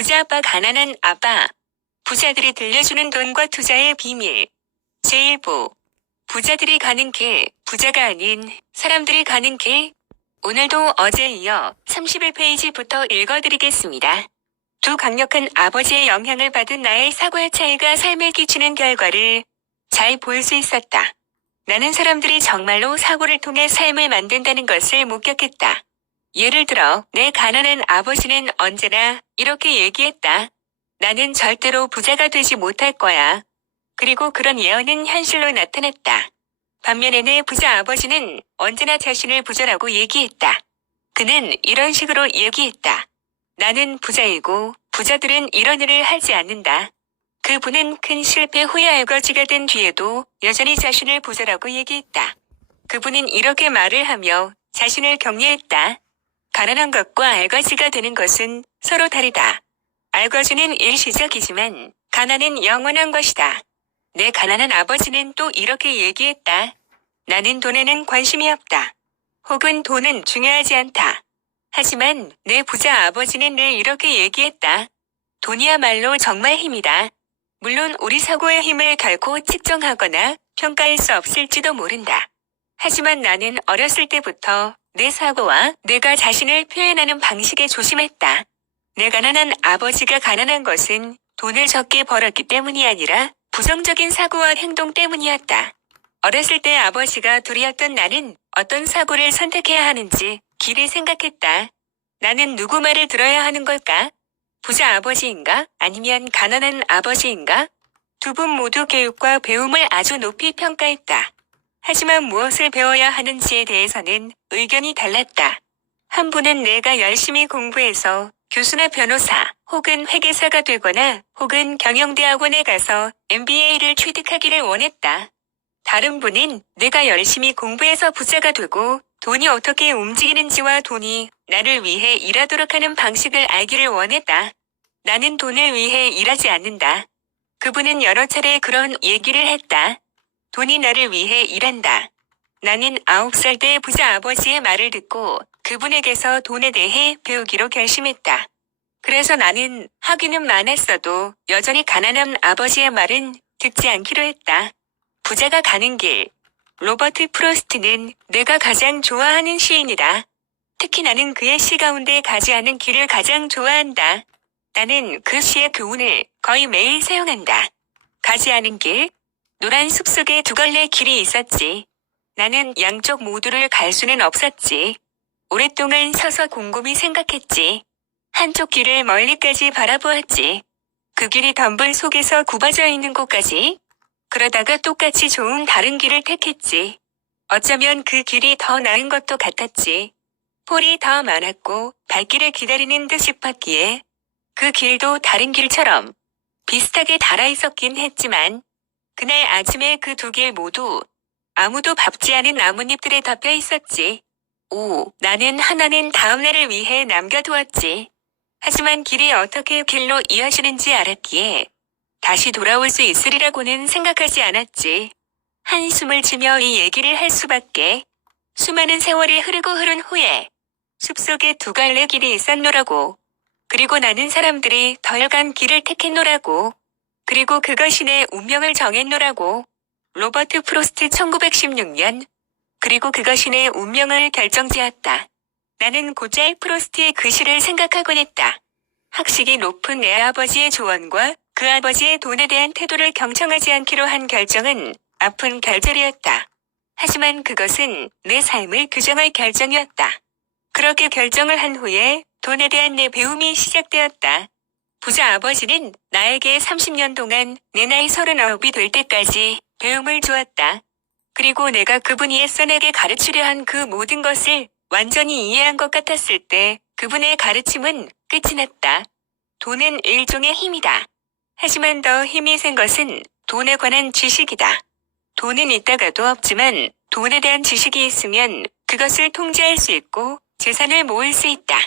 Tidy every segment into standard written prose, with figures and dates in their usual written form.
부자 아빠 가난한 아빠. 부자들이 들려주는 돈과 투자의 비밀. 제1부. 부자들이 가는 길, 부자가 아닌 사람들이 가는 길. 오늘도 어제에 이어 31페이지부터 읽어드리겠습니다. 두 강력한 아버지의 영향을 받은 나의 사고의 차이가 삶에 끼치는 결과를 잘 볼 수 있었다. 나는 사람들이 정말로 사고를 통해 삶을 만든다는 것을 목격했다. 예를 들어 내 가난한 아버지는 언제나 이렇게 얘기했다. 나는 절대로 부자가 되지 못할 거야. 그리고 그런 예언은 현실로 나타났다. 반면에 내 부자 아버지는 언제나 자신을 부자라고 얘기했다. 그는 이런 식으로 얘기했다. 나는 부자이고 부자들은 이런 일을 하지 않는다. 그분은 큰 실패 후에 알거지가 된 뒤에도 여전히 자신을 부자라고 얘기했다. 그분은 이렇게 말을 하며 자신을 격려했다. 가난한 것과 알거지가 되는 것은 서로 다르다. 알거지는 일시적이지만 가난은 영원한 것이다. 내 가난한 아버지는 또 이렇게 얘기했다. 나는 돈에는 관심이 없다. 혹은 돈은 중요하지 않다. 하지만 내 부자 아버지는 늘 이렇게 얘기했다. 돈이야말로 정말 힘이다. 물론 우리 사고의 힘을 결코 측정하거나 평가할 수 없을지도 모른다. 하지만 나는 어렸을 때부터 내 사고와 내가 자신을 표현하는 방식에 조심했다. 내 가난한 아버지가 가난한 것은 돈을 적게 벌었기 때문이 아니라 부정적인 사고와 행동 때문이었다. 어렸을 때 아버지가 둘이었던 나는 어떤 사고를 선택해야 하는지 길을 생각했다. 나는 누구 말을 들어야 하는 걸까? 부자 아버지인가? 아니면 가난한 아버지인가? 두 분 모두 교육과 배움을 아주 높이 평가했다. 하지만 무엇을 배워야 하는지에 대해서는 의견이 달랐다. 한 분은 내가 열심히 공부해서 교수나 변호사 혹은 회계사가 되거나 혹은 경영대학원에 가서 MBA를 취득하기를 원했다. 다른 분은 내가 열심히 공부해서 부자가 되고 돈이 어떻게 움직이는지와 돈이 나를 위해 일하도록 하는 방식을 알기를 원했다. 나는 돈을 위해 일하지 않는다. 그분은 여러 차례 그런 얘기를 했다. 돈이 나를 위해 일한다. 나는 9살 때 부자 아버지의 말을 듣고 그분에게서 돈에 대해 배우기로 결심했다. 그래서 나는 학위는 많았어도 여전히 가난한 아버지의 말은 듣지 않기로 했다. 부자가 가는 길. 로버트 프로스트는 내가 가장 좋아하는 시인이다. 특히 나는 그의 시 가운데 가지 않은 길을 가장 좋아한다. 나는 그 시의 교훈을 거의 매일 사용한다. 가지 않은 길. 노란 숲속에 두 갈래 길이 있었지. 나는 양쪽 모두를 갈 수는 없었지. 오랫동안 서서 곰곰이 생각했지. 한쪽 길을 멀리까지 바라보았지. 그 길이 덤불 속에서 굽어져 있는 곳까지. 그러다가 똑같이 좋은 다른 길을 택했지. 어쩌면 그 길이 더 나은 것도 같았지. 폴이 더 많았고 발길을 기다리는 듯 싶었기에 그 길도 다른 길처럼 비슷하게 달아 있었긴 했지만 그날 아침에 그 두 길 모두 아무도 밟지 않은 나뭇잎들에 덮여 있었지. 나는 하나는 다음 날을 위해 남겨두었지. 하지만 길이 어떻게 길로 이어지는지 알았기에 다시 돌아올 수 있으리라고는 생각하지 않았지. 한숨을 치며 이 얘기를 할 수밖에. 수많은 세월이 흐르고 흐른 후에 숲속에 두 갈래 길이 있었노라고. 그리고 나는 사람들이 덜 간 길을 택했노라고. 그리고 그것이 내 운명을 정했노라고. 로버트 프로스트 1916년. 그리고 그것이 내 운명을 결정지었다. 나는 곧잘 프로스트의 그 시를 생각하곤 했다. 학식이 높은 내 아버지의 조언과 그 아버지의 돈에 대한 태도를 경청하지 않기로 한 결정은 아픈 결절이었다. 하지만 그것은 내 삶을 규정할 결정이었다. 그렇게 결정을 한 후에 돈에 대한 내 배움이 시작되었다. 부자 아버지는 나에게 30년 동안 내 나이 39이 될 때까지 배움을 주었다. 그리고 내가 그분이 애써 내게 가르치려 한 그 모든 것을 완전히 이해한 것 같았을 때 그분의 가르침은 끝이 났다. 돈은 일종의 힘이다. 하지만 더 힘이 센 것은 돈에 관한 지식이다. 돈은 있다가도 없지만 돈에 대한 지식이 있으면 그것을 통제할 수 있고 재산을 모을 수 있다.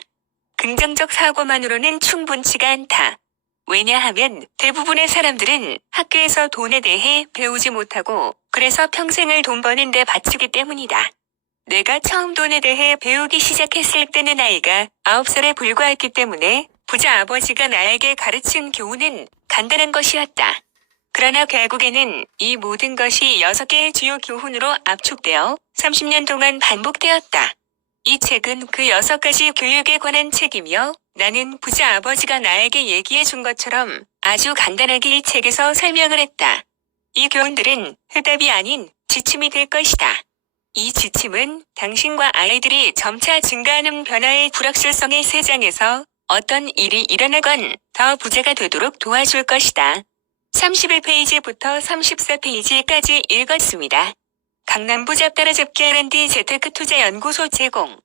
긍정적 사고만으로는 충분치가 않다. 왜냐하면 대부분의 사람들은 학교에서 돈에 대해 배우지 못하고 그래서 평생을 돈 버는 데 바치기 때문이다. 내가 처음 돈에 대해 배우기 시작했을 때는 나이가 9살에 불과했기 때문에 부자 아버지가 나에게 가르친 교훈은 간단한 것이었다. 그러나 결국에는 이 모든 것이 6개의 주요 교훈으로 압축되어 30년 동안 반복되었다. 이 책은 그 6가지 교육에 관한 책이며 나는 부자 아버지가 나에게 얘기해 준 것처럼 아주 간단하게 이 책에서 설명을 했다. 이 교훈들은 해답이 아닌 지침이 될 것이다. 이 지침은 당신과 아이들이 점차 증가하는 변화의 불확실성의 세상에서 어떤 일이 일어나건 더 부자가 되도록 도와줄 것이다. 31페이지부터 34페이지까지 읽었습니다. 강남부 잡따라잡기 R&D 재테크 투자연구소 제공.